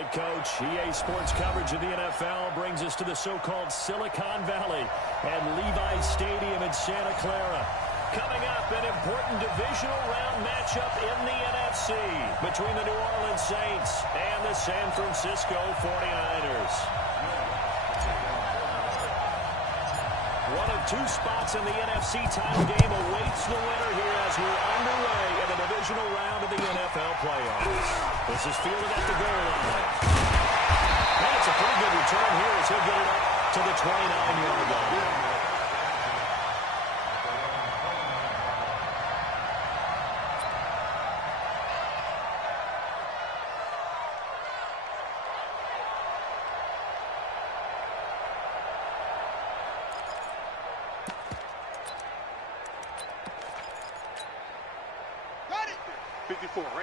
right, Coach. EA Sports coverage of the NFL brings us to the so-called Silicon Valley and Levi's Stadium in Santa Clara. Coming up, an important divisional round matchup in the NFC between the New Orleans Saints and the San Francisco 49ers. One of two spots in the NFC title game awaits the winner here as we're underway in the divisional round of the NFL playoffs. This is fielded at the goal line. And it's a pretty good return here as he'll get it up to the 29-yard line.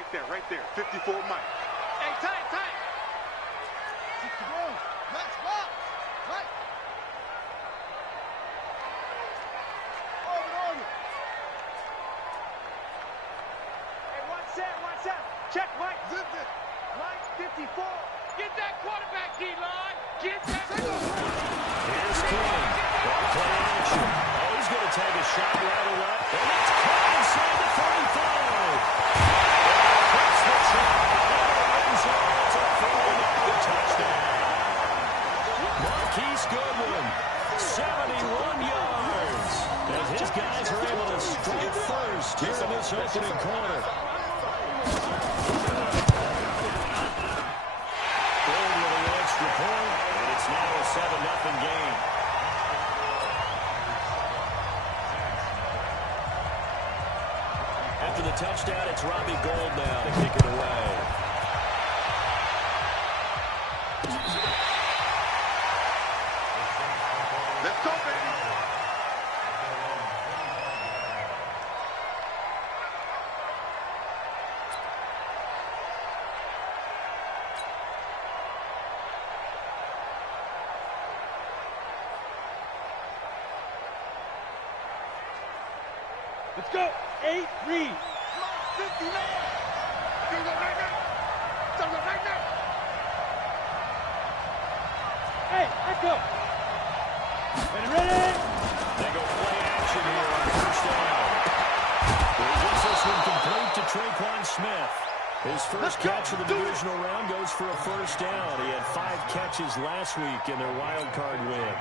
Right there. 54 Mike. Hey, tight. Keep the ball. Max box. Right. Over. Hey, watch out. Check Mike. Zip it. Mike, 54. Get that quarterback, D-line. Get that. Here's King. Ball play action. Oh, he's going to take a shot right away. And it's caught inside the 45. Marquise Goodwin, 71 yards, as his guys are able to strike first here in this opening quarter. Gold with the extra point, and it's now a 7-0 game. After the touchdown, it's Robbie Gould now to kick it away. Let's go, baby. Let's go. 8 read. 50 man. Do it right now. Hey, let's go. Ready? They go play action here on first down. He gets this one complete to Traquan Smith. His first catch of the divisional round goes for a first down. He had 5 catches last week in their wild card win.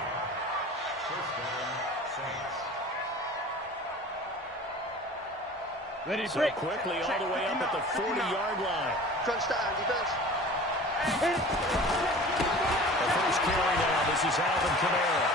Ready, so quickly all the way up at the 40-yard line. Touchdown, defense. The first carry now. This is Alvin Kamara.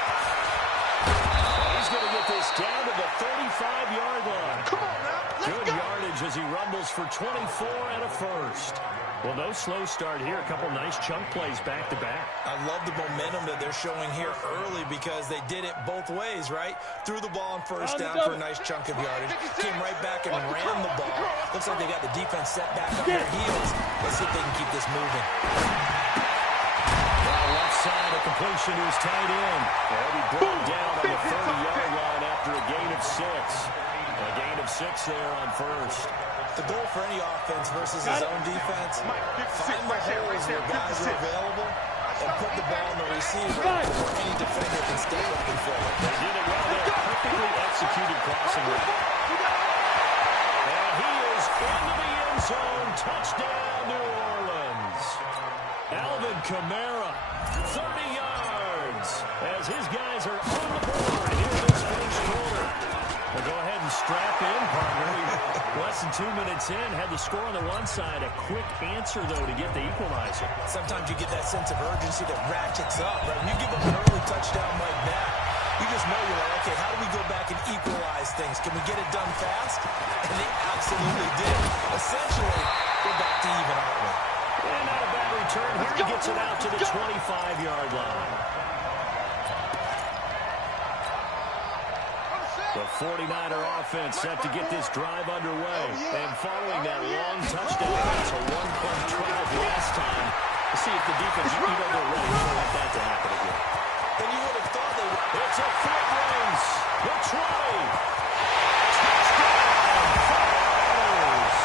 He's going to get this down to the 35-yard line. Come on now. Good yardage as he rumbles for 24 and a first. Well, no slow start here. A couple nice chunk plays back-to-back. I love the momentum that they're showing here early because they did it both ways, right? Threw the ball on first down for a nice chunk of yardage. Came right back and ran the ball. Looks like they got the defense set back on their heels. Let's see if they can keep this moving. Left side, a completion to his tight end. And he brought down on the 30-yard line after a gain of 6. A gain of 6 there on first. The goal for any offense versus his own defense, find the holes where guys are available and put the ball on the receiver before any defender can step up and fill it. They did it well there. Perfectly executed crossing route. And he is into the end zone. Touchdown, New Orleans. Alvin Kamara, 30 yards, as his guys are on the board here in this first quarter. Well, go ahead and strap in, partner. Less than 2 minutes in, had the score on the one side. A quick answer, though, to get the equalizer. Sometimes you get that sense of urgency that ratchets up, right? When you give up an early touchdown like that, you just know you're like, okay, how do we go back and equalize things? Can we get it done fast? And they absolutely did. Essentially, we're back to even, aren't we? And not a bad return. Here he gets it out to the 25-yard line. The 49er offense set to get this drive underway. And following that long touchdown, it's a one-point drive last time. Let's see if the defense, they're ready. You don't want that to happen again. And you would have thought they would. It's a foot race. The 20. Touchdown, 49ers.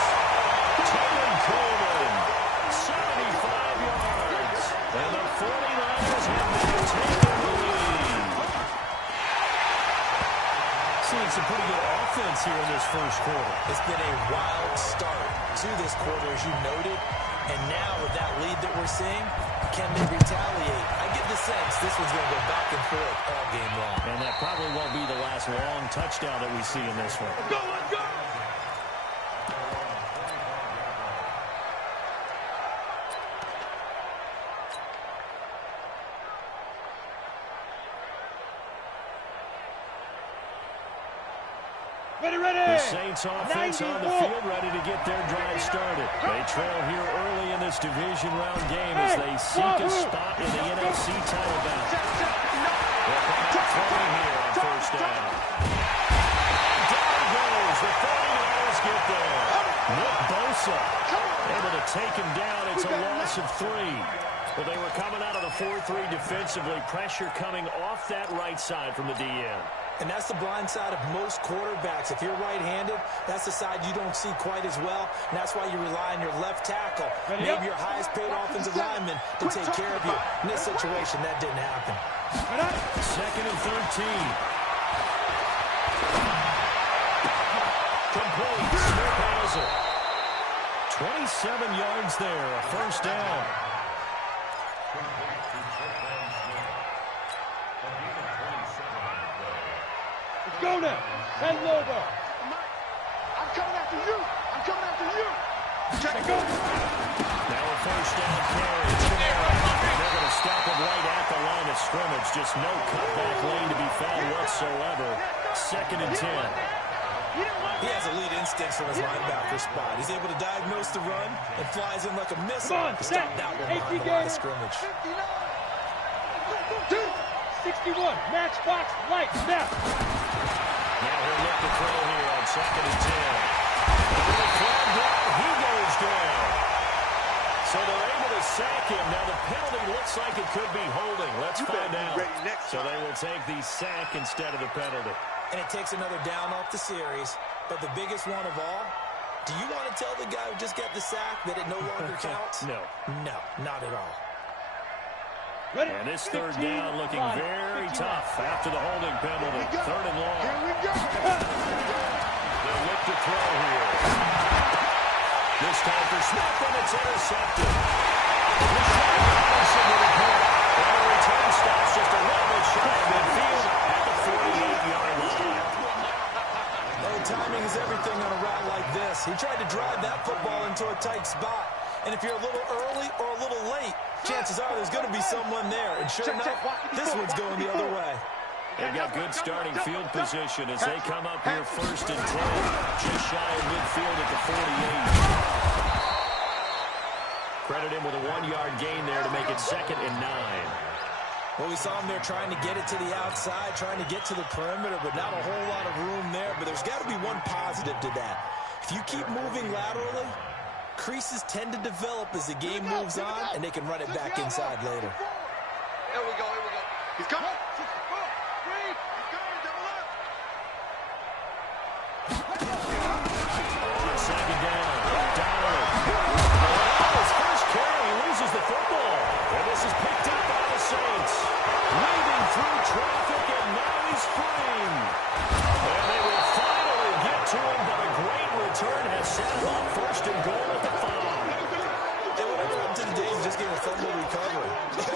Tevin Coleman, 75 yards. here in this first quarter. It's been a wild start to this quarter, as you noted. And now with that lead that we're seeing, can they retaliate? I get the sense this one's going to go back and forth all game long. And that probably won't be the last long touchdown that we see in this one. Go, let's go! The Saints offense on the field, ready to get their drive started. They trail here early in this division round game as they seek a spot in the NFC title bout. They're throwing here on first down. Down goes. The 49ers get there. Nick Bosa able to take him down. It's a loss of 3. Well, they were coming out of the 4-3 defensively. Pressure coming off that right side from the DN. And that's the blind side of most quarterbacks. If you're right-handed, that's the side you don't see quite as well. And that's why you rely on your left tackle, maybe your highest-paid offensive lineman, to take care of you. In this situation, that didn't happen. Second and 13. Complete. Smith has it. 27 yards there, a first down. Go now. Send Lobo. I'm coming after you. I'm coming after you. Check it. Go. Now a first down carry. They're going to stop it right at the line of scrimmage. Just no cutback lane to be found whatsoever. Second and 10. He has elite instincts from his linebacker spot. He's able to diagnose the run and flies in like a missile to stop that one behind the line of scrimmage. 61. Match box light. Snap. Now he'll look to throw here on second and 10. Flagged out. He goes down. So they're able to sack him. Now the penalty looks like it could be holding. Let's find out. So they will take the sack instead of the penalty. And it takes another down off the series. But the biggest one of all, do you want to tell the guy who just got the sack that it no longer counts? No. No, not at all. And this third down looking very tough after the holding penalty. Third and long. They'll look to throw here. This time for Smith, and it's intercepted. And the return stops just a little bit shy of midfield at the 48-yard line. Oh, timing is everything on a route like this. He tried to drive that football into a tight spot. And if you're a little early or a little late, chances are there's going to be someone there. And sure enough, this one's going the other way. They've got good starting field position as they come up here first and 10. Just shy of midfield at the 48. Credit him with a 1-yard gain there to make it second and 9. Well, we saw him there trying to get it to the outside, trying to get to the perimeter, but not a whole lot of room there. But there's got to be one positive to that. If you keep moving laterally, creases tend to develop as the game moves on, and they can run it back inside later. Here we go, here we go. He's coming. He's coming, double up. Second down. Donald. His first carry, he loses the football. And this is picked up by the Saints. Weaving through traffic, and now he's free. And they will finally get to him, but a great return has set him up first and goal at the 5. And when I come to the days just getting a fumble recovery,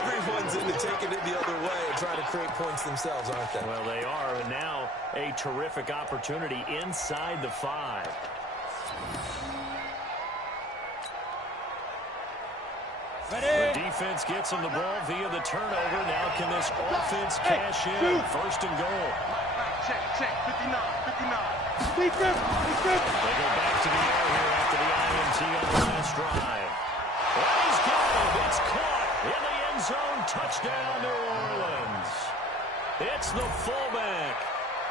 everyone's into taking it the other way and trying to create points themselves, aren't they? Well, they are, and now a terrific opportunity inside the 5. The defense gets him the ball via the turnover. Now can this offense cash in? First and goal. Check. 59. They go back to the air here after the INT on the last drive. Well, he's got it. It's caught in the end zone. Touchdown, New Orleans. It's the fullback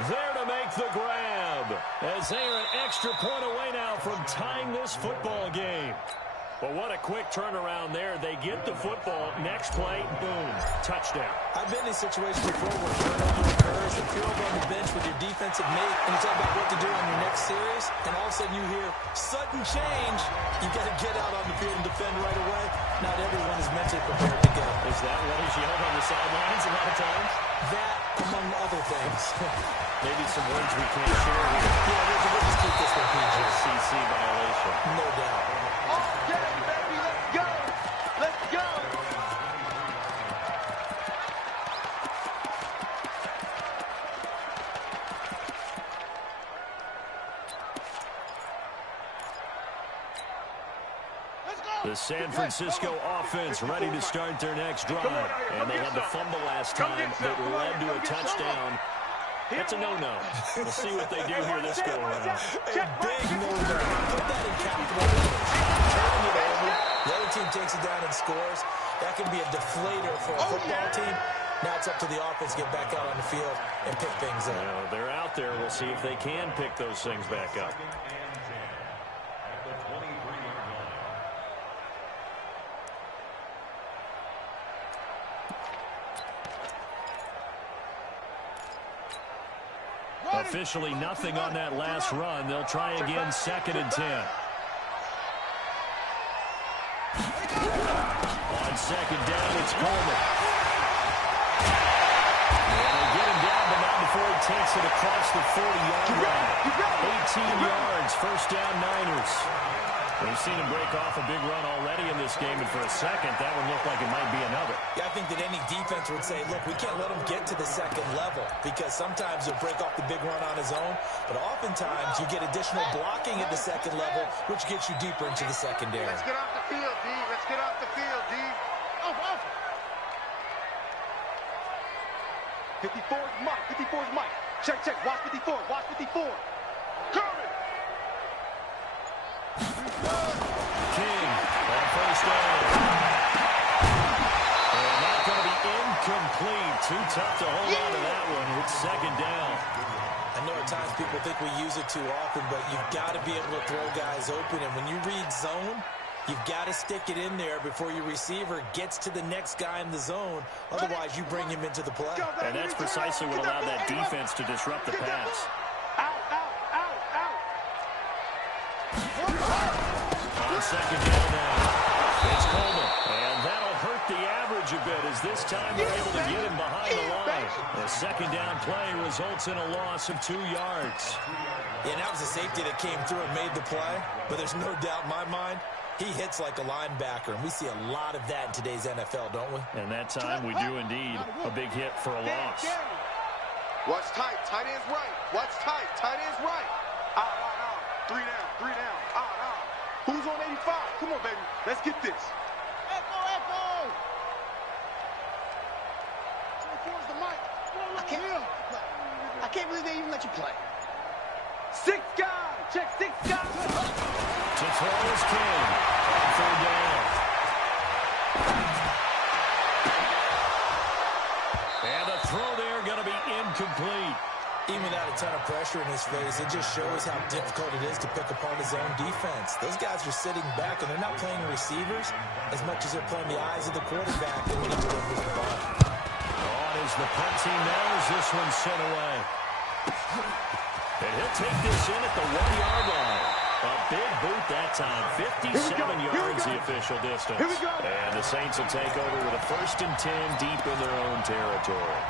there to make the grab as they are an extra point away now from tying this football game. Well, what a quick turnaround there. They get the football. Next play, boom, touchdown. I've been in situations before where turnover occurs and you're over on the bench with your defensive mate and you talk about what to do on your next series, and all of a sudden you hear sudden change. You got to get out on the field and defend right away. Not everyone is mentally prepared to go. Is that what is yelled on the sidelines a lot of times? That, among other things. Maybe some words we can't share here. Yeah, we'll just keep this one PG. CC violation. No doubt. Okay, baby, let's go. Let's go. The San Francisco offense ready to start their next drive. And they had the fumble last time that led to a touchdown. That's a no-no. We'll see what they do here this go-around. A big no-no. Put that in capital letters. Turning it over. The other team takes it down and scores. That can be a deflator for a football team. Now it's up to the offense to get back out on the field and pick things up. Well, they're out there. We'll see if they can pick those things back up. Officially nothing on that last run. They'll try again, 2nd and 10. On 2nd down, it's Coleman. And they get him down, but not before he takes it across the 40-yard line. 18 yards, 1st down Niners. We've seen him break off a big run already in this game, and for a second, that one looked like it might be another. Yeah, I think that any defense would say, look, we can't let him get to the 2nd level, because sometimes he'll break off the big run on his own, but oftentimes you get additional blocking at the 2nd level, which gets you deeper into the secondary. Let's get off the field, D. Let's get off the field, D. Off. 54 is Mike. 54 is Mike. Check. Watch 54. Watch 54. Curry. King on 1st down. And that's going to be incomplete. Too tough to hold on to that one. It's 2nd down. I know at times people think we use it too often, but you've got to be able to throw guys open. And when you read zone, you've got to stick it in there before your receiver gets to the next guy in the zone. Otherwise, you bring him into the play. And that's precisely what allowed that defense to disrupt the pass. Out. On 2nd down now, it's Coleman. And that'll hurt the average a bit as this time they're able to get him behind the line. The 2nd down play results in a loss of 2 yards. Yeah, and that was a safety that came through and made the play. But there's no doubt in my mind, he hits like a linebacker. And we see a lot of that in today's NFL, don't we? And that time we do indeed. A big hit for a loss. Watch tight. Tight end's right. Watch tight. Tight end's right. Out. 3 down. Out. Who's on 85? Come on, baby. Let's get this. Echo. 24's the mic. I can't believe they even let you play. 6 guys. Check 6 guys. To throw is King. On 3rd down. And the throw there going to be incomplete. Even without a ton of pressure in his face, it just shows how difficult it is to pick apart his own defense. Those guys are sitting back, and they're not playing receivers as much as they're playing the eyes of the quarterback and when he delivers the ball. On as the punt team knows this one's sent away. And he'll take this in at the 1-yard line. A big boot that time. 57 yards the official distance. And the Saints will take over with a 1st and 10 deep in their own territory.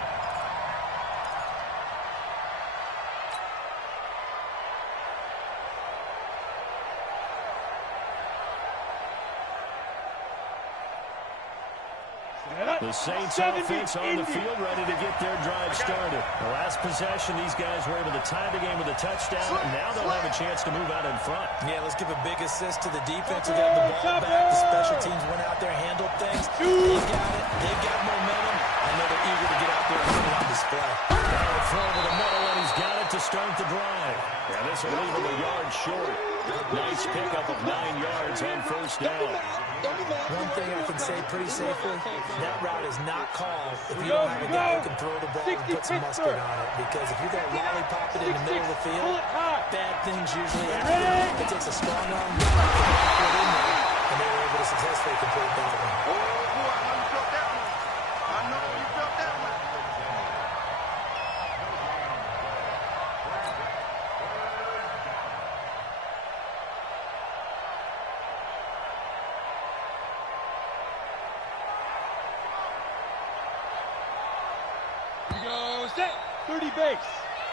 The Saints offense on the field ready to get their drive started. The last possession, these guys were able to tie the game with a touchdown. Now they'll have a chance to move out in front. Yeah, let's give a big assist to the defense who got the ball back. The special teams went out there, handled things. They've got it. They've got momentum. I know they're eager to get out there and put it on display. Now a throw over the middle, and he's got it to start the drive. Yeah, this will leave him a yard short. Nice pickup of 9 yards on 1st down. One thing I can say pretty safely, that route is not called if you don't have a guy who can throw the ball and put some mustard on it. Because if you're going to lollipop it in the middle of the field, bad things usually happen. It takes a strong arm to put in there, and they were able to successfully complete that one. Oh, boy, I know you felt that one. I know you felt that one. Set. 30 base.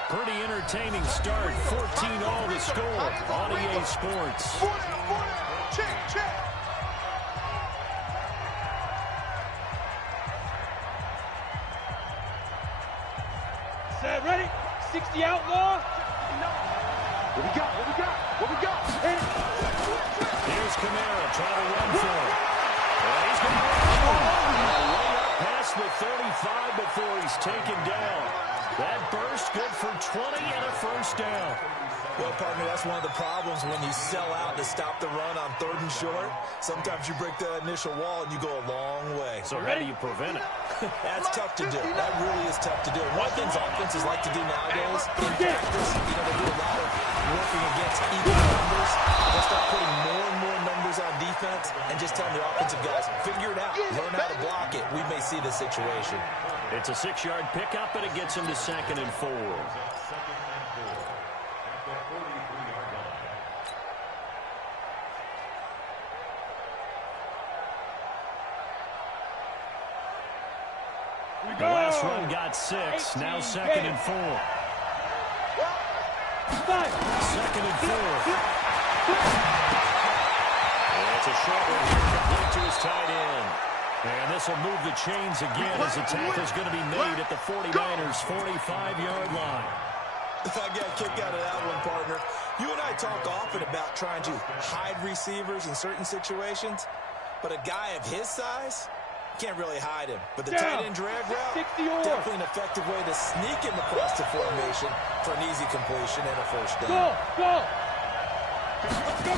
Pretty entertaining start. 14-all to score on EA Sports. Check, check. Set. Ready? 60 outlaw. What we got? What we got? What we got? Here's Kamara trying to run for it. And he's going to run way up past the 35 before he's taken down. That burst good for 20 and a first down. Well, partner, that's one of the problems when you sell out to stop the run on 3rd and short. Sometimes you break that initial wall and you go a long way. So how do you prevent it? That's tough to do. That really is tough to do. One of the things offenses like to do nowadays, in practice, they do a lot of working against equal numbers. They'll start putting more and more numbers on defense and just telling the offensive guys, figure it out, learn how to block it. We may see this situation. It's a 6-yard pickup, and it gets him to 2nd and 4. The last run got 6. Now 2nd and 4. 2nd and 4. It's a short one here, complete to his tight end. And this will move the chains again as the tackle's going to be made at the 49ers' 45-yard line. I got a kick out of that one, partner. You and I talk often about trying to hide receivers in certain situations, but a guy of his size can't really hide him. But the tight end drag route, definitely an effective way to sneak him across the formation for an easy completion and a first down. Go! Let's go!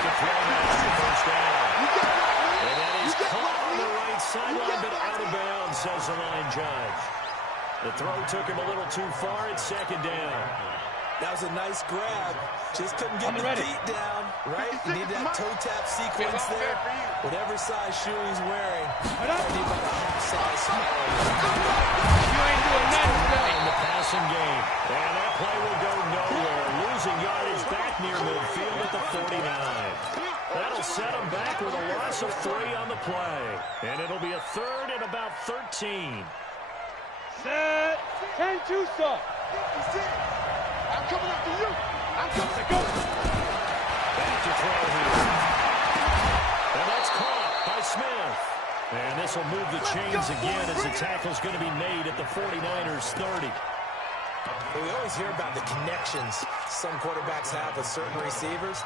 First down. And that is caught on the right sideline, but out of bounds, says the line judge. The throw took him a little too far. It's 2nd down. That was a nice grab. Just couldn't get the feet down, right? You need that toe tap sequence there. Whatever size shoe he's wearing, probably about a half size smaller. You ain't doing nothing today. In the passing game. And that play will go nowhere. Losing yardage back near midfield at the 49. That'll set him back with a loss of 3 on the play. And it'll be a 3rd and about 13. Set. 10-2, sir. I'm coming after you. I'm coming to go. Back to throw here. And that's caught by Smith. And this will move the chains again as the tackle's going to be made at the 49ers' 30. Well, we always hear about the connections some quarterbacks have with certain receivers.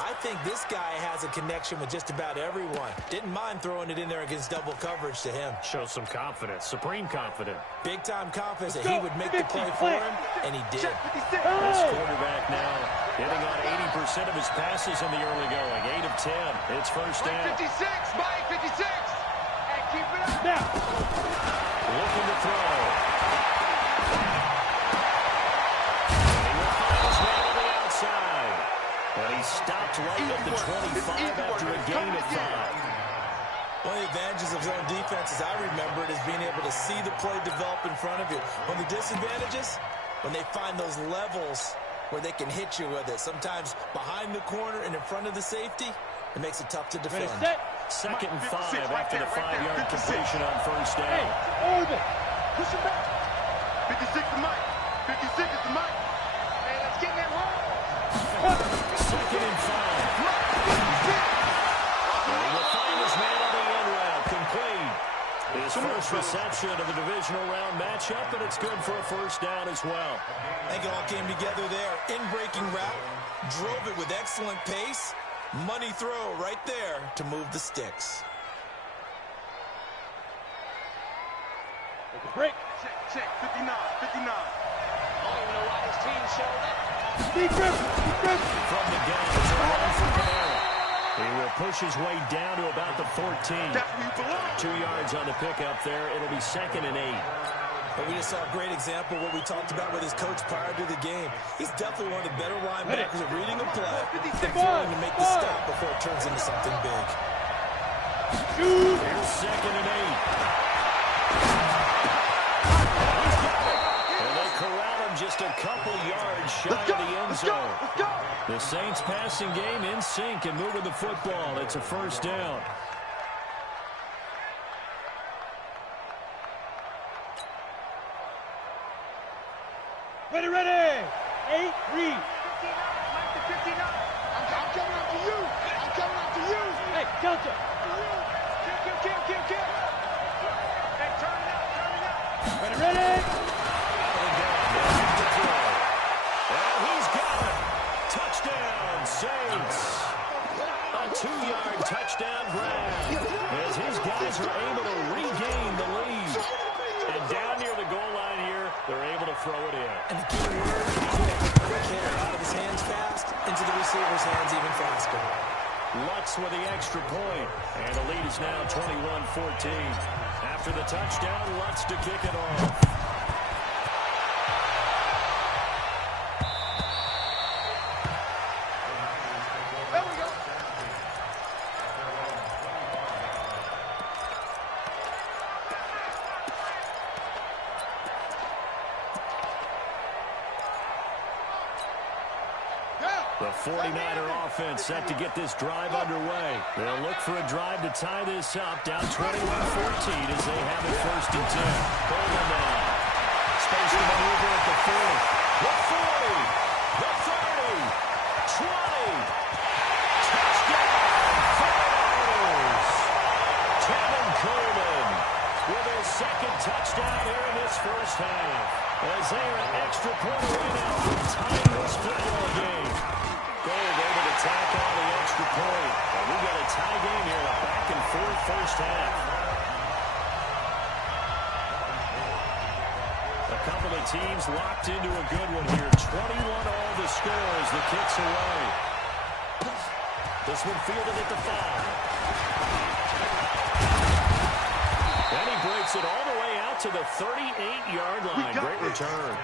I think this guy has a connection with just about everyone. Didn't mind throwing it in there against double coverage to him. Shows some confidence, supreme confidence. Big-time confidence that he would make the play for him, and he did. This quarterback now hitting on 80% of his passes in the early going. 8 of 10. It's first down. 56, Mike, 56. And keep it up. Now. Looking to throw. And he will find his man on the outside. And he stopped right at the 25 after a gain of 5. One of the advantages of zone defense, as I remember it, is being able to see the play develop in front of you. One of the disadvantages, when they find those levels where they can hit you with it. Sometimes behind the corner and in front of the safety, it makes it tough to defend. 2nd and 5 after the 5-yard completion on first down. Hey, Urban. Push him back. 56 to Mike. 56 is to Mike. Hey, let's get in that roll. 2nd and 5. And he will find his man on the end route. Complete. His first reception of the divisional round matchup, and it's good for a first down as well. I think it all came together there. In-breaking route. Drove it with excellent pace. Money throw right there to move the sticks. Break. Check, 59, 59. I don't even know why this team showed up. Deep grip. From the gun, it's a run for Kamara. He will push his way down to about the 14. That's where you belong. 2 yards on the pickup there. It'll be 2nd and 8. But we just saw a great example of what we talked about with his coach prior to the game. He's definitely one of the better linebackers at reading a play and failing to make the stop before it turns into something big. Here's 2nd and 8. And they corral him just a couple yards shy of the end zone. The Saints passing game in sync and moving the football. It's a first down. guys are able to regain the lead. And down near the goal line here, they're able to throw it in. And the key word, quick hitter, out of his hands fast, into the receiver's hands even faster. Lutz with the extra point, and the lead is now 21-14. After the touchdown, Lutz to kick it off. The 49er offense set to get this drive underway. They'll look for a drive to tie this up, down 21-14 as they have it 1st and 10. Coleman now. Space to maneuver at the 40. The 40. The 30. 20. Touchdown, 49ers. Tevin Coleman with his 2nd touchdown here in this first half. As they are an extra point away now from tying this football game. Gold able to tack on the extra point. And we got a tie game here, a back-and-forth first half. A couple of teams locked into a good one here. 21 all the score as the kick's away. This one fielded at the 5. And he breaks it all the way out to the 38-yard line. Great return.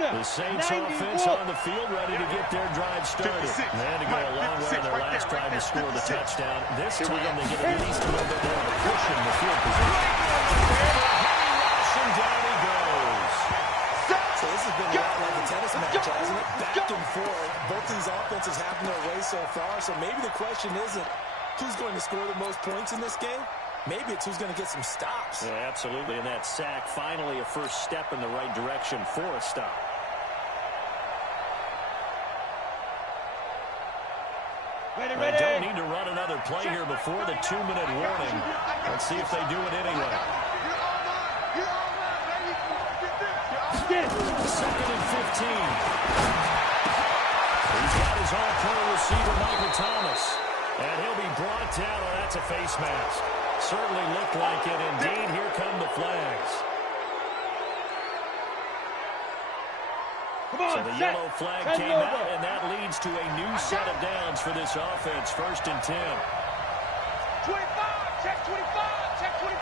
The Saints offense on the field ready to get their drive started. They had to go a long way on their last drive to score the touchdown. This time they get at least a little bit more of a cushion in the field position. And down he goes. So this has been a lot like a tennis match, hasn't it? Back and forth. Both these offenses having their way so far. So maybe the question isn't who's going to score the most points in this game. Maybe it's who's going to get some stops. Yeah, absolutely. And that sack, finally a first step in the right direction for a stop. Ready. They don't need to run another play here before the 2-minute warning. Let's see if they do it anyway. 2nd and 15. He's got his all-pro receiver, Michael Thomas. And he'll be brought down. Oh, that's a face mask. Certainly looked like it. Indeed, here come the flags. So the yellow flag came out, and that leads to a new set of downs for this offense. 1st and 10. 25, check 25, check 25.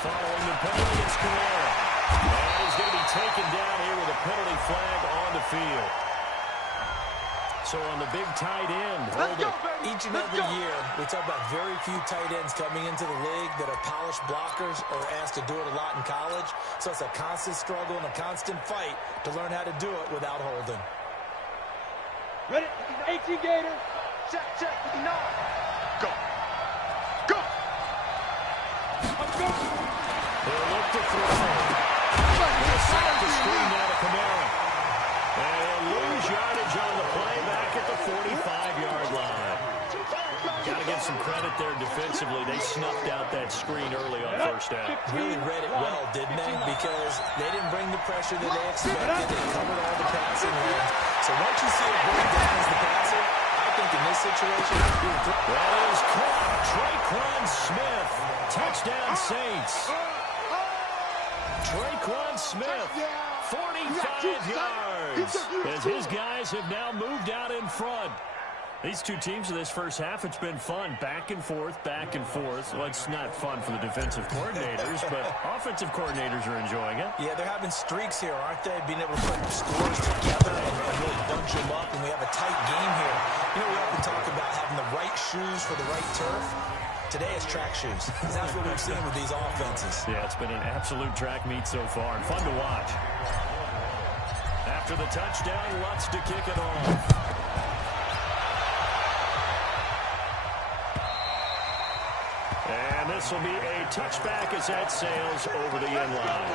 Following the penalty, it's Carrera. And he's going to be taken down here with a penalty flag on the field. So on the big tight end, Each and every year, we talk about very few tight ends coming into the league that are polished blockers or asked to do it a lot in college. So it's a constant struggle and a constant fight to learn how to do it without holding. Ready? 18 Gator. Check. No. Go. They'll look to throw. They'll set the screen now to Kamara. And they'll lose yardage on the play back at the 45-yard line. Got to give some credit there defensively. They snuffed out that screen early on first down. Really read it well, didn't they? Because they didn't bring the pressure that they expected. They covered all the passing lanes. So once you see it bring down as the passer, I think in this situation, that is caught. Traquan Smith. Touchdown Saints. Traquan Smith. 45 yards. As his guys have now moved out in front. These two teams in this first half, it's been fun. Back and forth. Well, it's not fun for the defensive coordinators, but offensive coordinators are enjoying it. Yeah, they're having streaks here, aren't they? Being able to put scores together and really bunch them up, and we have a tight game here. You know, we often talk about having the right shoes for the right turf. Today it's track shoes. That's what we've seen with these offenses. Yeah, it's been an absolute track meet so far, and fun to watch. After the touchdown, Lutz to kick it off. And this will be a touchback as that sails over the end line.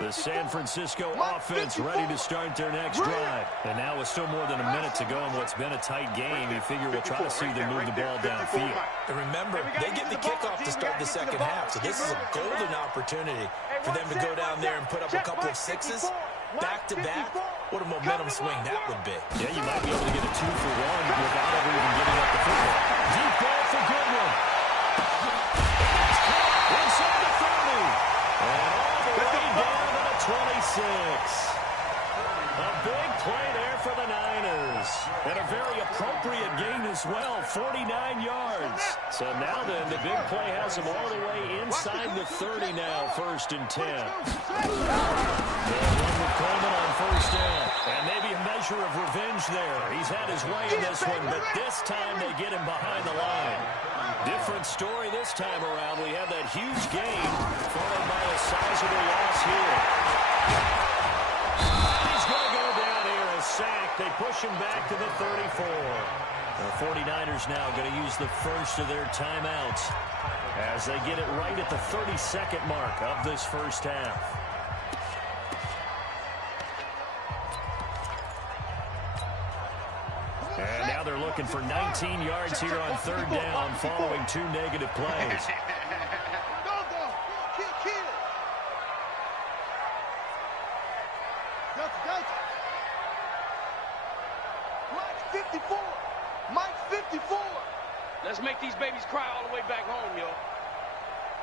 The San Francisco offense ready to start their next drive. And now with still more than a minute to go in what's been a tight game, you figure we'll try to see them move the ball downfield. And remember, they get the kickoff to start the second half, so this is a golden opportunity for them to go down there and put up a couple of sixes back-to-back. What a momentum swing that would be. Yeah, you might be able to get a 2-for-1 without ever even getting up the football. Deep ball for Goodwin. Inside the 30. And all the way down to the 26. A big play there for the Niners. And a very appropriate gain as well, 49 yards. So now then, the big play has them all the way inside the 30 now, 1st and 10. One with Coleman on 1st down. And maybe a measure of revenge there. He's had his way in this one, but this time they get him behind the line. Different story this time around. We have that huge gain followed by a sizable loss here. He's going to go down here, a sack. They push him back to the 34. The 49ers now going to use the first of their timeouts as they get it right at the 32nd mark of this first half. And now they're looking for 19 yards here on 3rd down following 2 negative plays. Mike 54. Mike 54. Let's make these babies cry all the way back home, yo.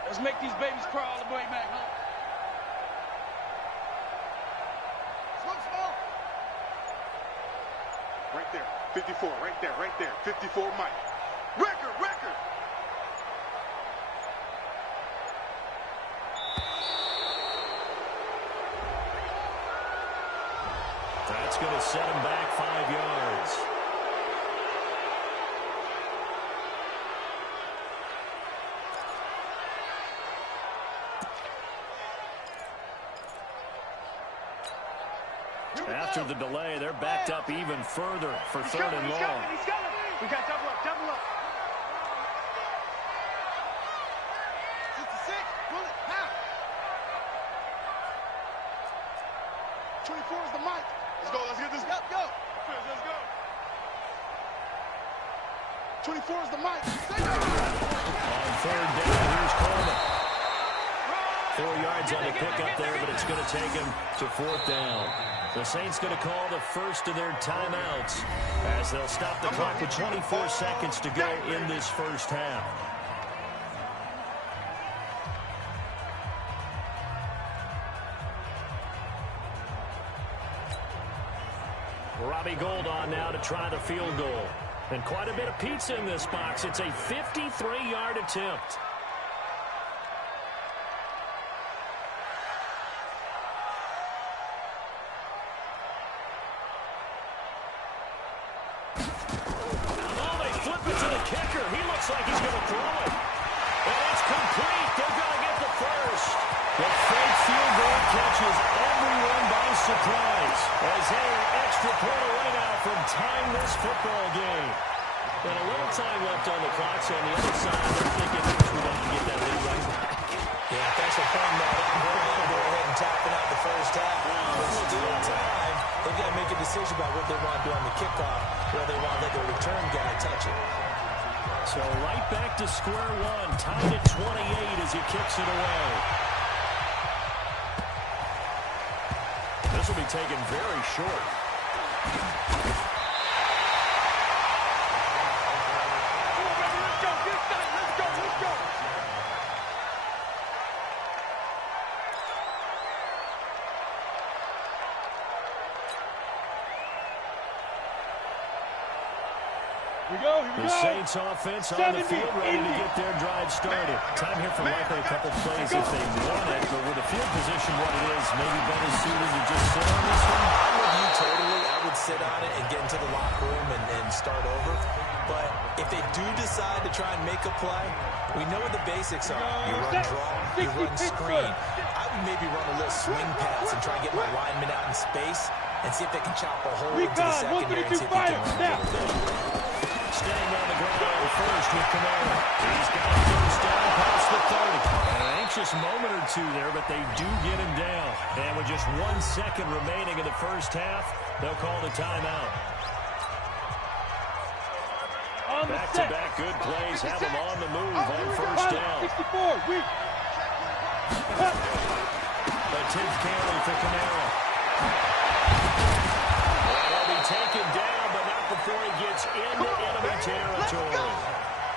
Let's make these babies cry all the way back home. Right there. 54. Right there. Right there. 54 Mike. Record. That's going to set him back 5 yards. After the delay, they're backed up even further for 3rd and long. He's coming. We got double up. 66. Pull it. Now. 24 is the mic. Let's go. Let's get this. Go. Let's go. 24 is the mic. On 3rd down, here's Coleman. 4 yards on the pickup there, but it's going to take him to 4th down. The Saints going to call the first of their timeouts as they'll stop the clock with 24 seconds to go in this first half. Robbie Gould on now to try the field goal. And quite a bit of pizza in this box. It's a 53-yard attempt. Kicker, he looks like he's going to throw it. And it's complete. They're going to get the first. The fake field goal catches everyone by surprise as they are extra point away now from tying this football game. And a little time left on the clock, so on the other side, they're thinking, we'd like to get that lead right back. Yeah, thanks for pointing that out. We're going to go ahead and tapping out the first half. But still time, they've got to make a decision about what they want to do on the kickoff, whether they want to let the return guy touch it. So right back to square one, tied at 28 as he kicks it away. This will be taken very short. Let's go. The Saints offense on the field ready to get their drive started. Time here for likely a couple plays if they want it, but with the field position what it is, maybe better suited to just sit on this one. I'm with you totally. I would sit on it and get into the locker room and start over. But if they do decide to try and make a play, we know what the basics are. You run draw, you run screen. I would maybe run a little swing pass and try and get my lineman out in space and see if they can chop a hole into the secondary and see if they can run a little bit. Staying on the ground first with Kamara. He's got a first down past the 30. An anxious moment or two there, but they do get him down. And with just 1 second remaining in the first half, they'll call the timeout. Back-to-back good plays have him on the move on first down. 64, weak. The 10th carry for Kamara. He'll be taken down, but not before he gets into enemy territory.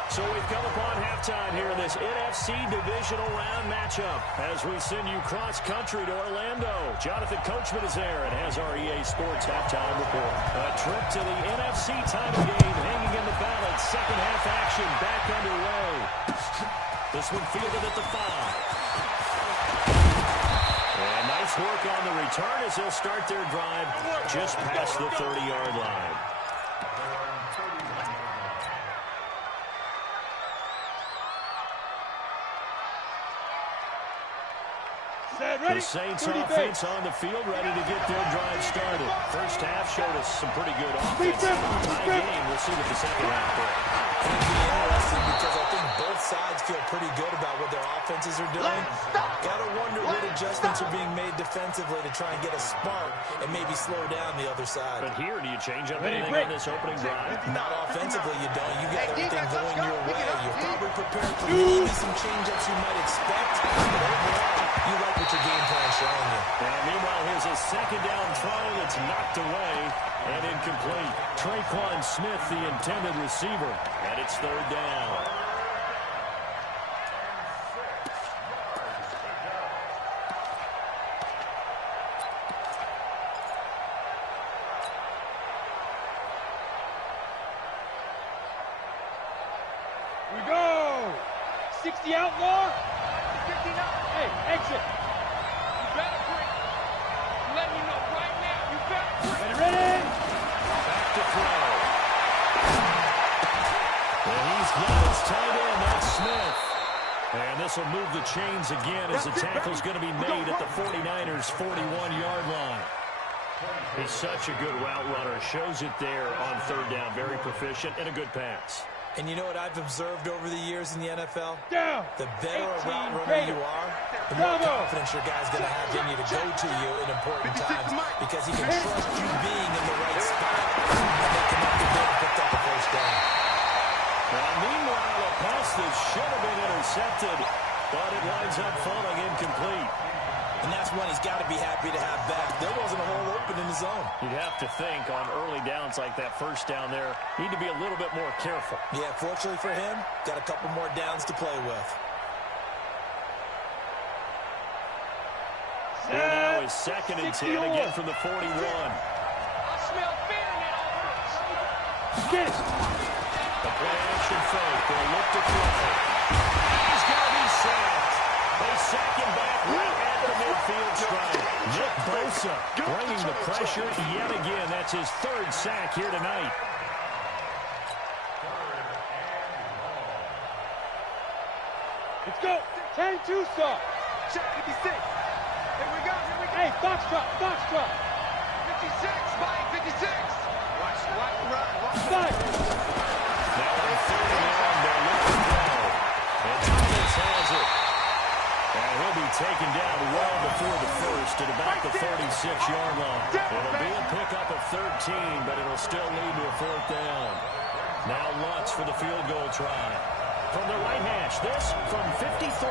So we've come upon halftime here in this NFC Divisional Round matchup as we send you cross-country to Orlando. Jonathan Coachman is there and has our EA Sports halftime report. A trip to the NFC title game hanging in the balance. Second half action back underway. This one fielded at the 5. And nice work on the return as they'll start their drive just past the 30-yard line. The Saints offense on the field, ready to get their drive started. First half showed us some pretty good offense. Tie game. We'll see what the second half brings. It's going to be interesting because I think both sides feel pretty good about what their offenses are doing. Got to wonder what adjustments are being made defensively to try and get a spark and maybe slow down the other side. But here, do you change up anything on this opening drive? Not offensively, you don't. You got everything going your way. You're probably prepared for maybe some change-ups you might expect. But overall, you like what your game plan's showing you. And meanwhile, here's a second down throw that's knocked away and incomplete. Traquan Smith, the intended receiver, and it's third down. We go. 60 outlaw. 59. Hey, exit. You better break. Let me know right now. You better break. Ready? Back to throw. And he's got his tight end, that's Smith. And this will move the chains again as the tackle's going to be made at the 49ers' 41-yard line. He's such a good route runner. Shows it there on third down. Very proficient and a good pass. And you know what I've observed over the years in the NFL? Down. The better a route runner you are, the more confidence your guy's going to have in you to go to you in important times because he can trust you being in the right spot and they connected there and picked up a first down. Now, meanwhile, a pass that should have been intercepted, but it winds up falling incomplete. And that's one he's got to be happy to have back. There wasn't a hole open in the zone. You'd have to think on early downs like that first down there, need to be a little bit more careful. Yeah, fortunately for him, got a couple more downs to play with. Here now is second and 10 again from the 41. I smell fear in it already. Get it. The play action fake. They'll look to throw. He's going to be sacked. They sack him back right at the midfield stripe. Nick Bosa bringing the pressure yet again. That's his third sack here tonight. Let's go. 10-2 stop. Check 56. Here we go. Hey, box drop. 56, Mike, 56. Watch, run. Side. Now on third and long, they're looking to throw. And Thomas has it. And he'll be taken down well before the first at about the 36-yard line. It'll be a pickup of 13, but it'll still lead to a fourth down. Now Lutz for the field goal try. From the right hash, this from 53.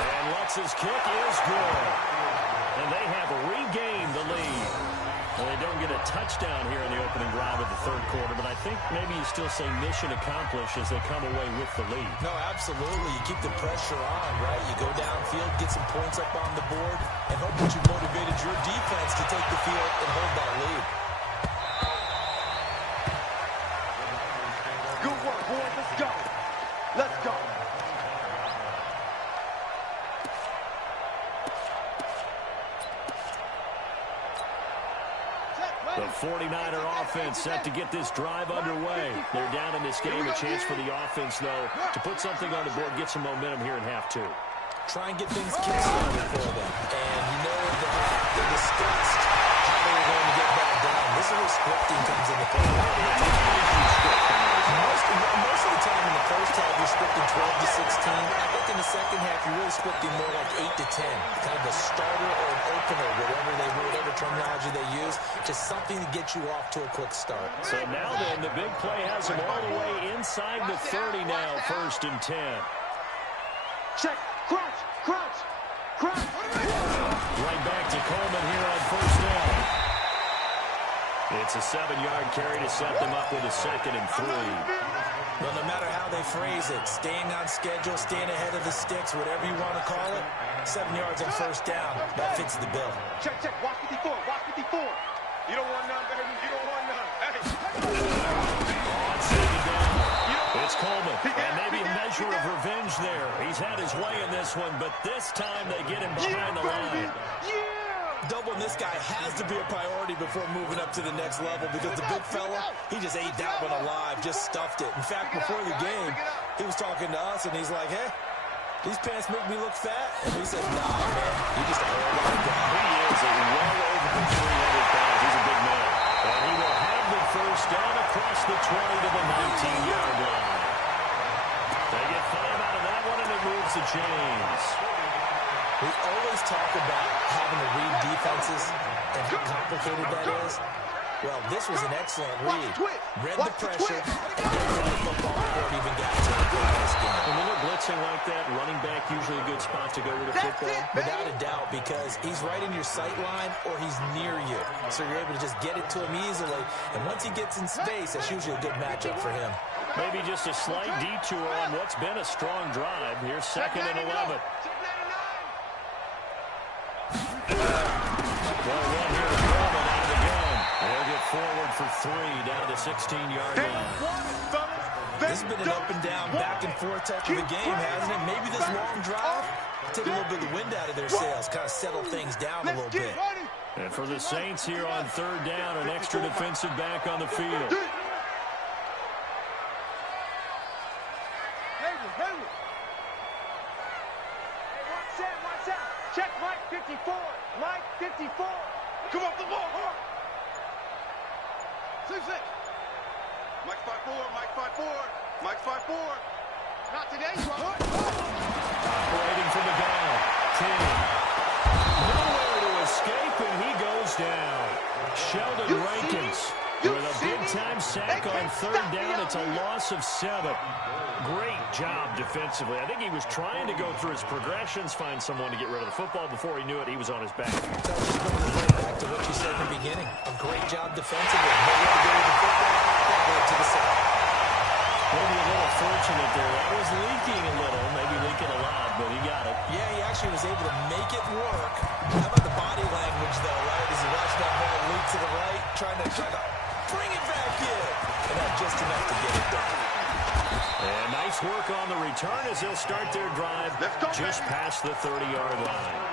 And Lutz's kick is good. And they have regained the lead. Well, they don't get a touchdown here in the opening drive of the third quarter, but I think maybe you still say mission accomplished as they come away with the lead. No, absolutely. You keep the pressure on, right? You go downfield, get some points up on the board, and hope that you motivated your defense to take the field and hold that lead. Good work, boys. Let's go. Let's go. The 49er offense set to get this drive underway. They're down in this game. A chance for the offense, though, to put something on the board, get some momentum here in half two. Try and get things kick-started for them. And you know they're discussed how they were going to get that done. This is where scripting comes into play. Most of the time in the first half, you're scripting 12 to 16. I think in the second half, you're really scripting more like 8 to 10. Kind of a starter or an opener, whatever terminology they use. Just something to get you off to a quick start. So now then, the big play has him all the way inside the 30 now, 1st and 10. Check. Crunch. Right back to Coleman here on 1st down. It's a 7-yard carry to set them up with a 2nd and 3. Well, no matter how they phrase it, staying on schedule, staying ahead of the sticks, whatever you want to call it, 7 yards on 1st down, that fits the bill. Check. Watch 54. You don't want none, baby. You don't want none. Hey. On 2nd down. It's Coleman. And maybe a measure of revenge there. He's had his way in this one, but this time they get him behind the line. Doubling this guy has to be a priority before moving up to the next level because the big fella, he just ate that one alive, just stuffed it. In fact, before the game, he was talking to us, and he's like, hey, these pants make me look fat? And we said, nah, man, you just a whole lot of guy. He is well over the 300 pounds. He's a big man. And he will have the 1st down across the 20 to the 19-yard line. They get 5 out of that one, and it moves the chains. We always talk about having to read defenses and how complicated that is. Well, this was an excellent read. Read the pressure and then ran the football before it even got to this game. And when they're blitzing like that, running back usually a good spot to go with the football. Without a doubt, because he's right in your sight line or he's near you. So you're able to just get it to him easily. And once he gets in space, that's usually a good matchup for him. Maybe just a slight detour on what's been a strong drive. Here's 2nd and 11. Well, one here to Coleman out of the gun. They'll get forward for 3 down to the 16-yard line. This has been an up and down, back and forth type of a game, hasn't it? Maybe this long drive take a little bit of the wind out of their sails, kind of settle things down a little bit. And for the Saints here on 3rd down, an extra defensive back on the field. Check Mike 54. Mike 54. Come off the ball. 6. Mike 5-4. Mike 5-4. Not today, bro. Operating from the gun. King. Nowhere to escape, and he goes down. Sheldon Rankins with a big-time sack on 3rd down. It's a loss of 7. Great job defensively. I think he was trying to go through his progressions, find someone to get rid of the football. Before he knew it, he was on his back. So just going back to what you said in the beginning. A great job defensively. Nowhere to go with the football. That went to the side. Maybe a little fortunate there. That was leaking a little, maybe leaking a lot, but he got it. Yeah, he actually was able to make it work. How about the body language, though, right? As he watched that ball leak to the right, trying to bring it back in. And that just enough to get it done. And nice work on the return as they'll start their drive just past the 30-yard line.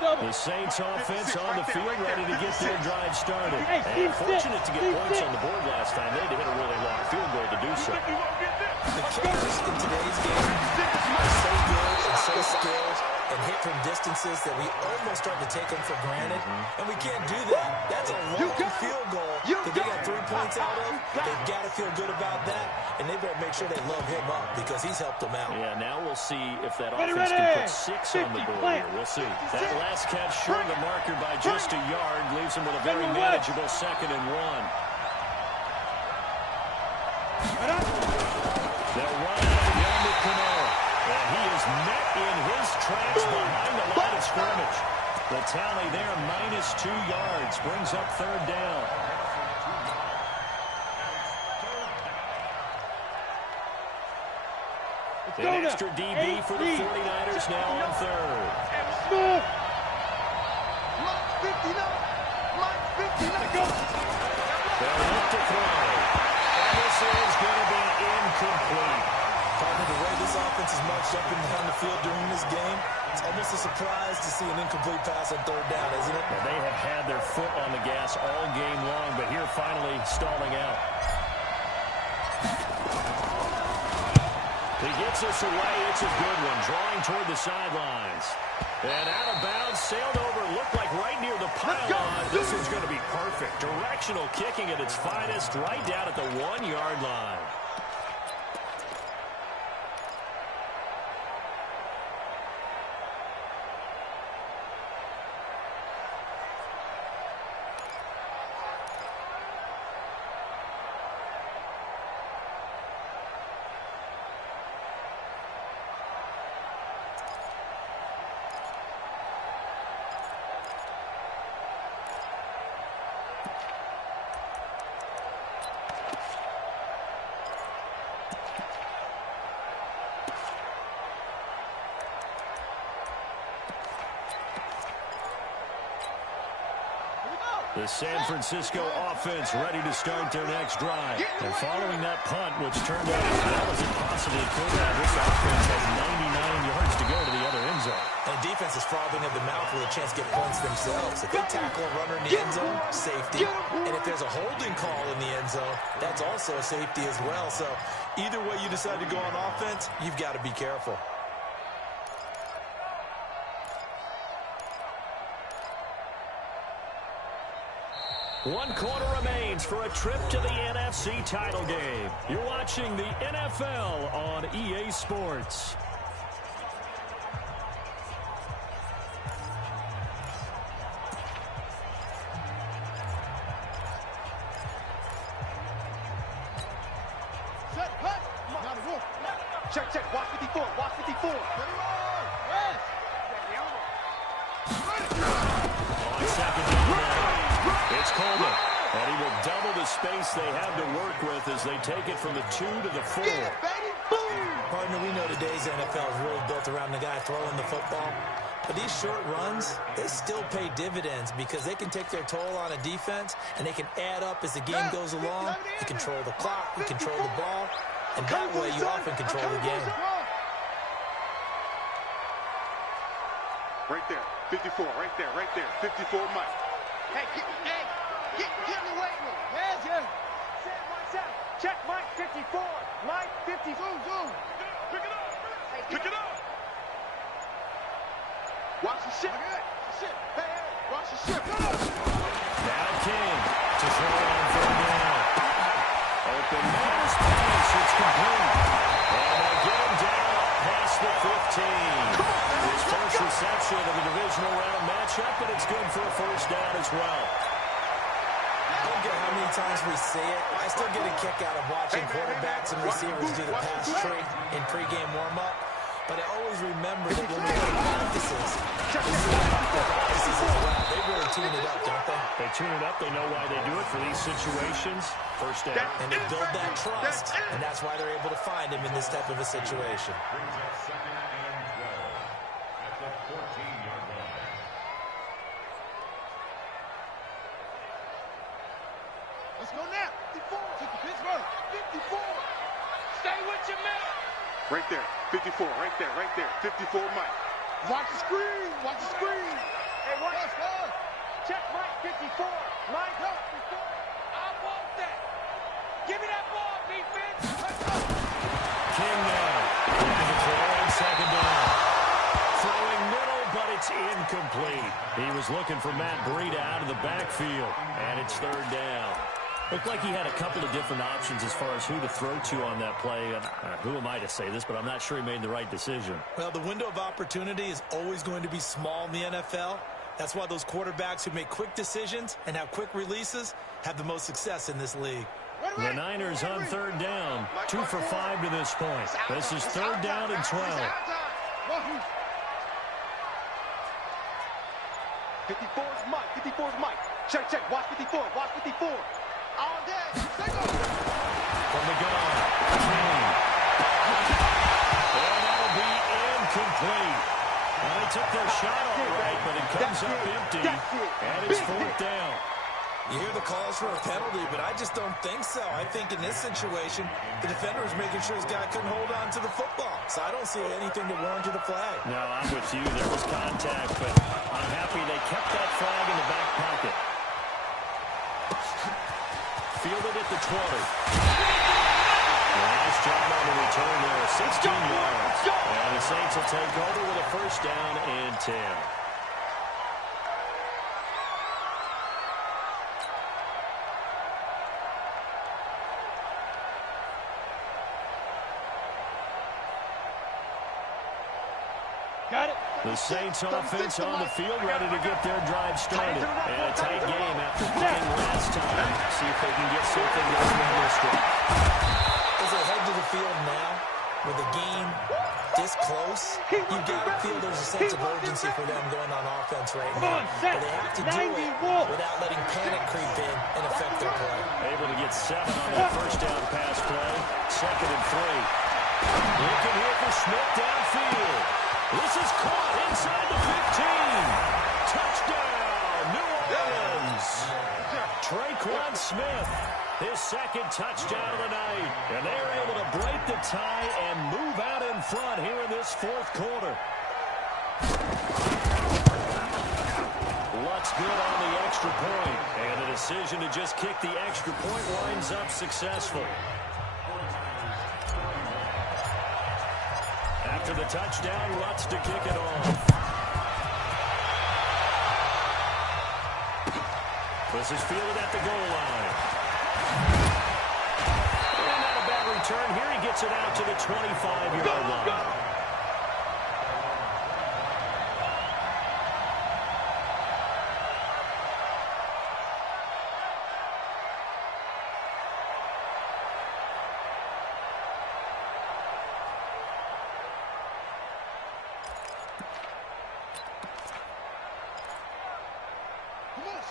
The Saints offense on the field, ready to get their drive started. And fortunate to get points on the board last time. They had to hit a really long field goal to do so. The kickers in today's game are so good and so skilled and hit from distances that we almost start to take them for granted. And we can't do that. That's a long field goal that they got 3 points out of. They've got to feel good about that. And they better make sure they load him up because he's helped them out. Yeah, now we'll see if that offense can put 6 on the board here. We'll see. That last catch short of the marker by just a yard leaves him with a very manageable 2nd and 1. They'll run out again to Camara. And he is met in his tracks behind the line of scrimmage. The tally there, -2 yards, brings up 3rd down. An extra DB for the 49ers now on 3rd. They'll look to throw. And this is going to be incomplete. Partner, the way this offense is marched up and down the field during this game, it's almost a surprise to see an incomplete pass on third down, isn't it? Yeah, they have had their foot on the gas all game long, but here finally stalling out. He gets this away. It's a good one. Drawing toward the sidelines. And out of bounds, sailed over, looked like right near the pylon. This one's going to be perfect. Directional kicking at its finest, right down at the 1-yard line. The San Francisco offense ready to start their next drive. And following that punt, which turned out as well as it possibly could have, this offense has 99 yards to go to the other end zone. And the defense is frothing at the mouth with a chance to get points themselves. If they tackle a runner in the end zone, safety. And if there's a holding call in the end zone, that's also a safety as well. So either way you decide to go on offense, you've got to be careful. One quarter remains for a trip to the NFC title game. You're watching the NFL on EA Sports. Set, cut. Check, check. Watch 54. Watch 54. On second down. It's Coleman, and he will double the space they have to work with as they take it from the 2 to the 4. Partner, we know today's NFL is really built around the guy throwing the football. But these short runs, they still pay dividends because they can take their toll on a defense, and they can add up as the game goes along. You control the clock, you control the ball, and that way you often control the game. Right there, 54, right there, 54 Mike. Hey, get in the weight room. Yes, yes. Set, Mike, set. Check Mike 54. Mike 50. Zoom. Pick it up. Hey, Pick it up. Watch the ship. Hey, watch the ship. Now King to throw on third down. Open man's pass. It's complete. And they get him down past the 15. His first reception of the divisional round matchup, but it's good for a first down as well. I don't care how many times we see it. I still get a kick out of watching quarterbacks and receivers do the pass tree in pregame warm-up. But I always remember that when we go to practices as well, they really tune it up, don't they? They tune it up. They know why they do it for these situations. First down. And they build that trust, and that's why they're able to find him in this type of a situation. Let's go now. 54. Take the Pittsburgh. 54. Stay with your man. Right there, 54, right there, 54 Mike. Watch the screen. Hey, watch. Check Mike 54. Mike 54. I want that. Give me that ball, defense. Let's go. King now. Looking to throw on second down. Throwing middle, but it's incomplete. He was looking for Matt Breida out of the backfield, and it's third down. Looked like he had a couple of different options as far as who to throw to on that play. And who am I to say this, but I'm not sure he made the right decision. Well, the window of opportunity is always going to be small in the NFL. That's why those quarterbacks who make quick decisions and have quick releases have the most success in this league. The Niners on third down, 2 for 5 to this point. This is third down and 12. 54's Mike. Check. Watch 54. All day. From the gun, King. And that'll be incomplete. Well, they took their shot all right, but it comes up empty. And it's fourth down. You hear the calls for a penalty, but I just don't think so. I think in this situation, the defender was making sure his guy couldn't hold on to the football. So I don't see anything to warrant to the flag. No, I'm with you. There was contact, but I'm happy they kept that flag in the back pocket. Fielded at the 20. Nice job on the return there. 16 yards. And the Saints will take over with a first down and 10. The Saints offense on the field, ready to get their drive started. And a tight game after playing last time. See if they can get something going on this drive. As they head to the field now, with the game this close, you've got to feel there's a sense of urgency for them going on offense right now. But they have to do it without letting panic creep in and affect their play. Able to get 7 on that first down pass play. 2nd and 3. Looking here for Smith downfield. This is caught inside the 15. Touchdown, New Orleans. Traquan Smith, his 2nd touchdown of the night. And they're able to break the tie and move out in front here in this 4th quarter. Lutz good on the extra point. And the decision to just kick the extra point winds up successful. After the touchdown, Lutz to kick it off. This is fielded at the goal line. And not a bad return here. He gets it out to the 25-yard line.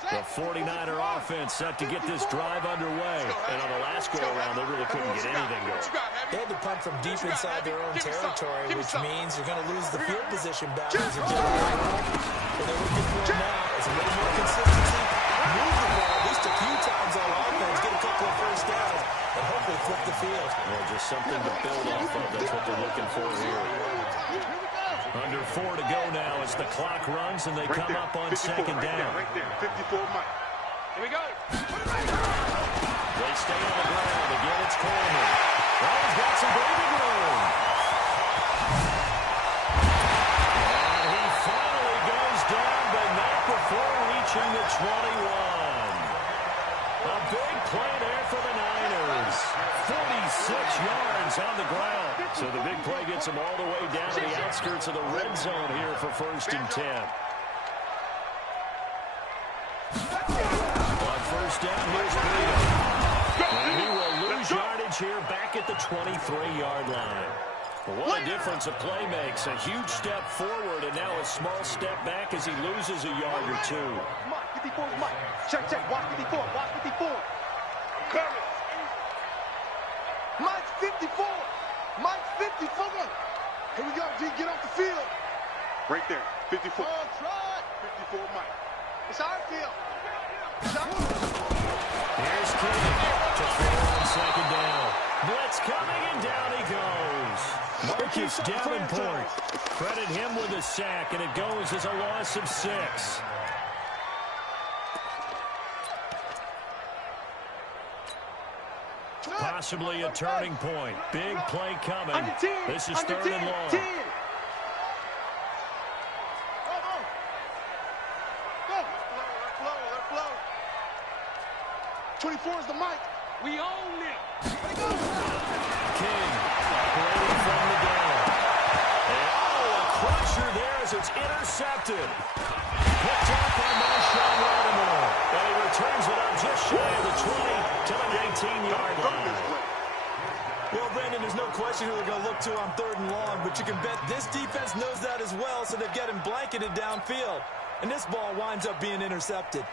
The 49er offense set to get this drive underway. And on the last go-around, they really couldn't get anything going. They had to punt from deep inside their own territory, which means you're going to lose the field position battles and get it right. What they're looking for now is a little more consistency, move the ball at least a few times on offense, get a couple of first downs, and hopefully flip the field. Well, just something to build off of. That's what they're looking for here. Under 4 to go now as the clock runs and they come up on 2nd down. Right there, 54 Mike. Here we go. They stay on the ground. Again, it's Coleman. Oh, he's got some breathing room. And he finally goes down, but not before reaching the 21. A big play there for the Niners. 46 yards on the ground. So the big play gets him all the way down to the outskirts of the red zone here for 1st and 10. On 1st down, here's Breida. And he will lose yardage here back at the 23-yard line. What a difference a play makes. A huge step forward and now a small step back as he loses a yard or two. Mike, 54 is Mike. Check, watch 54, watch 54. Coming. Mike's 54. Mike's 54. Here we go, G. Get off the field. Right there, 54. Oh, try. 54, Mike. It's our field. Here's King to throw on 2nd down. Blitz coming, and down he goes. Marcus Davenport. Credit him with a sack, and it goes as a loss of 6. Possibly a turning point. Big play coming. This is 3rd and long. 24 is the mic. We own it. King operating from the gun. And a crusher there as it's intercepted. Picked up by Marshawn Lattimore. And he returns it up just shy of the 20 to the 19-yard line. Well, Brandon, there's no question who they're going to look to on 3rd and long, but you can bet this defense knows that as well, so they've got him blanketed downfield. And this ball winds up being intercepted.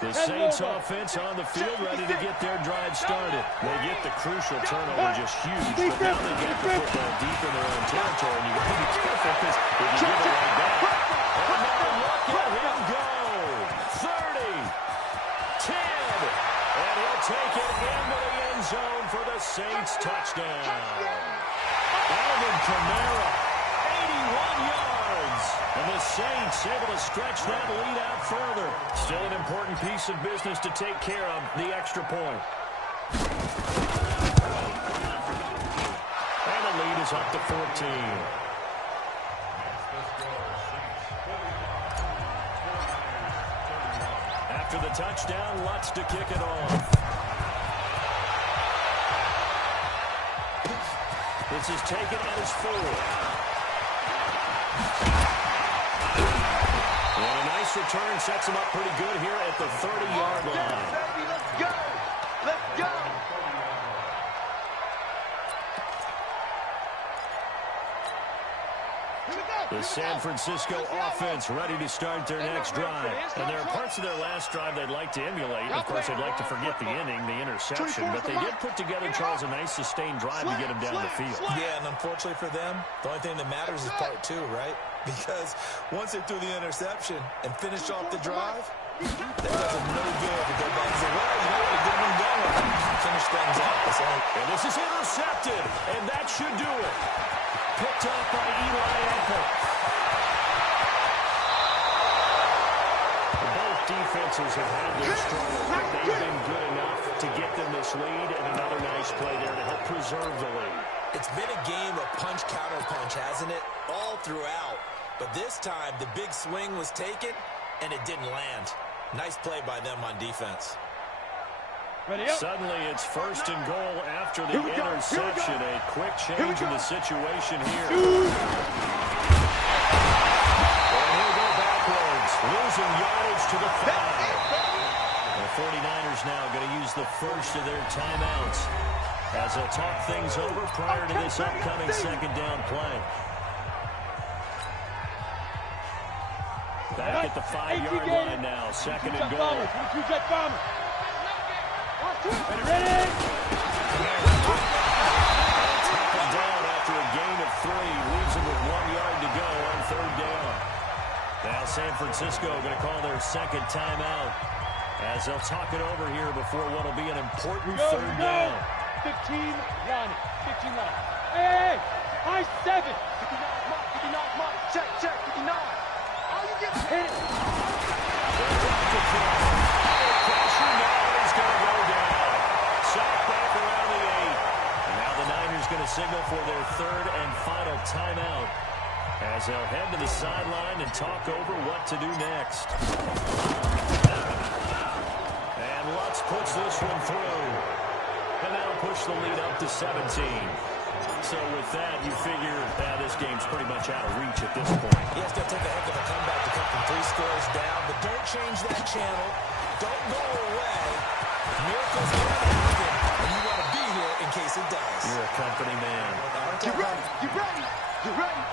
The Saints offense on the field ready to get their drive started. They get the crucial turnover, just huge, but now they get the football deep in their own territory, and you got to be careful because if you give it right back, and now look at him go. Saints able to stretch that lead out further. Still an important piece of business to take care of, the extra point. And the lead is up to 14. After the touchdown, Lutz to kick it off. This is taken at his 4. And a nice return sets him up pretty good here at the 30-yard line. Baby, let's go. Let's go. The San Francisco offense ready to start their next drive. And there are parts of their last drive they'd like to emulate. Of course, they'd like to forget the inning, the interception. But they did put together, Charles, a nice sustained drive to get him down the field. Yeah, and unfortunately for them, the only thing that matters is part 2, right? Because once they threw the interception and finished off the drive, that does them no good to go back and say, well, you know what, we get them going. Finish things up. And this is intercepted, and that should do it. Picked up by Eli Apple. Both defenses have had their struggles, but they've been good enough to get them this lead, and another nice play there to help preserve the lead. It's been a game of punch-counter-punch, hasn't it? All throughout. But this time, the big swing was taken, and it didn't land. Nice play by them on defense. Suddenly, it's 1st and goal after the interception. A quick change in the situation here. And he'll go backwards, losing yardage to the 5. The 49ers now going to use the first of their timeouts as they'll talk things over prior to this upcoming second down play. Back at the 5-yard line now, 2nd and goal. Ready? Tackled down after a gain of 3. Leaves him with 1 yard to go on 3rd down. Now San Francisco going to call their second timeout as they'll talk it over here before what will be an important 3rd down. 15 line. 15 line. Hey, high 7. 59 mark. Check. 59. Oh, you get hit. Pressure now is going to go down. Sack back around the 8. And now the Niners going to signal for their 3rd and final timeout as they'll head to the sideline and talk over what to do next. And Lutz puts this one through. And that'll push the lead up to 17. So with that, you figure this game's pretty much out of reach at this point. He has to take a heck of a comeback to come from 3 scores down, but don't change that channel. Don't go away. Miracles can happen, and you want to be here in case it does. You're a company man. You ready? You ready? You ready?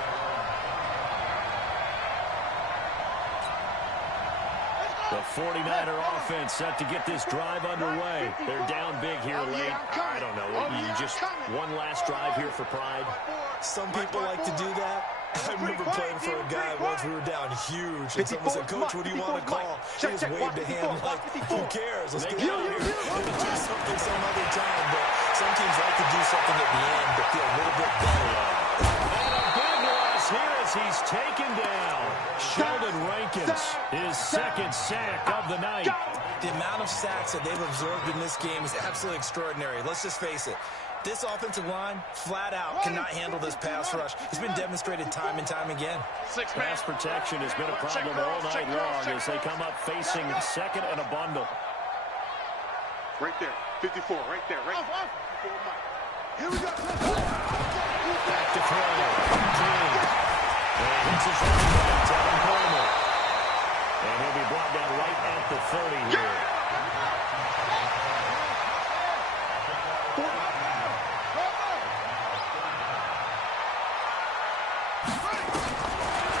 The 49er offense set to get this drive underway. They're down big here late. I don't know. You just one last drive here for pride. Some people like to do that. I remember playing for a guy once. We were down huge, and someone said, "Coach, what do you want to call?" He just waved a hand like, "Who cares? Let's get out of here and do something some other time." But some teams like to do something at the end to feel a little bit better. And a big loss here as he's taken down. Sheldon Rankins, his 2nd sack of the night. The amount of sacks that they've observed in this game is absolutely extraordinary. Let's just face it. This offensive line, flat out, cannot handle this pass rush. It's been demonstrated time and time again. Pass protection has been a problem all night long as they come up facing 2nd and a bundle. Right there. 54. Right there. Right. Here we go. Back to throw. King. And hits his running back, Tevin Coleman. And he'll be brought down right at the 30 here.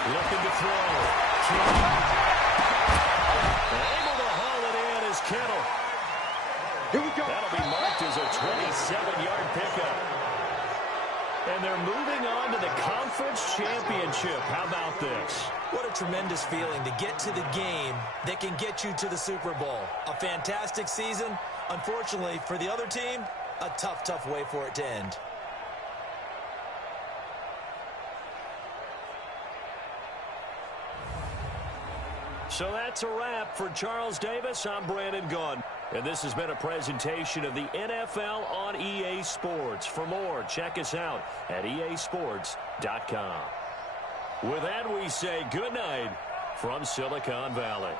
Looking to throw. King. Able to haul it in is Kittle. Here we go. That'll be marked as a 27-yard pickup. And they're moving on to the conference championship. How about this? What a tremendous feeling to get to the game that can get you to the Super Bowl. A fantastic season. Unfortunately, for the other team, a tough, tough way for it to end. So that's a wrap for Charles Davis. I'm Brandon Gunn. And this has been a presentation of the NFL on EA Sports. For more, check us out at easports.com. With that, we say good night from Silicon Valley.